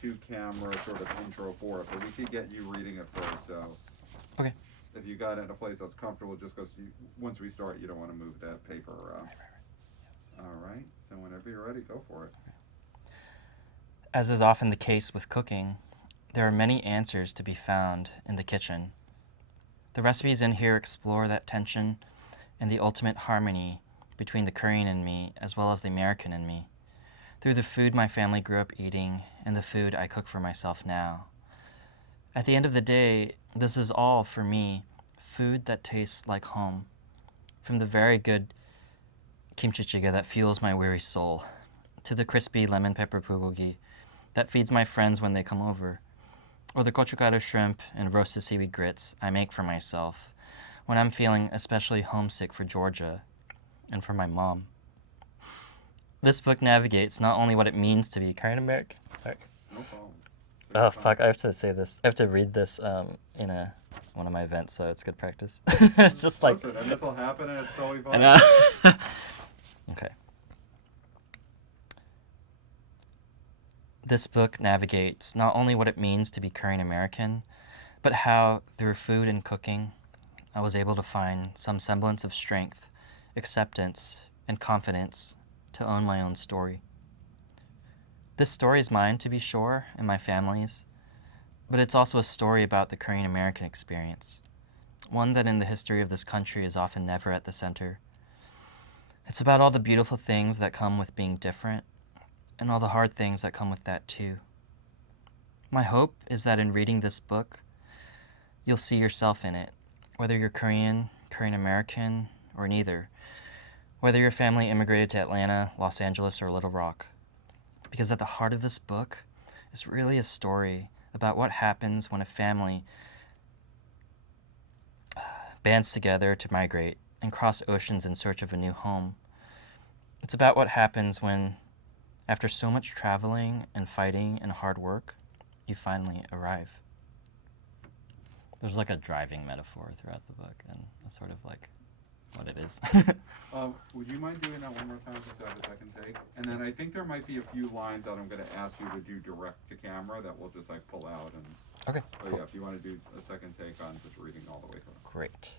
two-camera sort of intro for it, but we could get you reading it first. So, Okay. if you got it in a place that's comfortable, just because once we start, you don't want to move that paper around. All right. So whenever you're ready, go for it. As is often the case with cooking, there are many answers to be found in the kitchen. The recipes in here explore that tension and the ultimate harmony between the Korean in me as well as the American in me, through the food my family grew up eating and the food I cook for myself now. At the end of the day, this is all, for me, food that tastes like home, from the very good kimchi jjigae that fuels my weary soul, to the crispy lemon pepper bulgogi that feeds my friends when they come over, or the gochugaru shrimp and roasted seaweed grits I make for myself when I'm feeling especially homesick for Georgia and for my mom. This book navigates not only what it means to be Korean American. Sorry. No problem. Oh fuck! I have to say this. I have to read this in one of my events, so it's good practice. It's just like. Listen, and this will happen, and it's totally fine. Okay. This book navigates not only what it means to be Korean American, but how, through food and cooking, I was able to find some semblance of strength, acceptance, and confidence to own my own story. This story is mine, to be sure, and my family's, but it's also a story about the Korean American experience, one that in the history of this country is often never at the center. It's about all the beautiful things that come with being different, and all the hard things that come with that too. My hope is that in reading this book, you'll see yourself in it, whether you're Korean, Korean American, or neither, whether your family immigrated to Atlanta, Los Angeles, or Little Rock. Because at the heart of this book is really a story about what happens when a family bands together to migrate and cross oceans in search of a new home. It's about what happens when, after so much traveling and fighting and hard work, you finally arrive. There's like a driving metaphor throughout the book, and that's sort of like what it is. Would you mind doing that one more time just to have a second take? And then I think there might be a few lines that I'm going to ask you to do direct to camera that we'll just like pull out. And Okay, oh cool. yeah, if you want to do a second take on just reading all the way through. Great.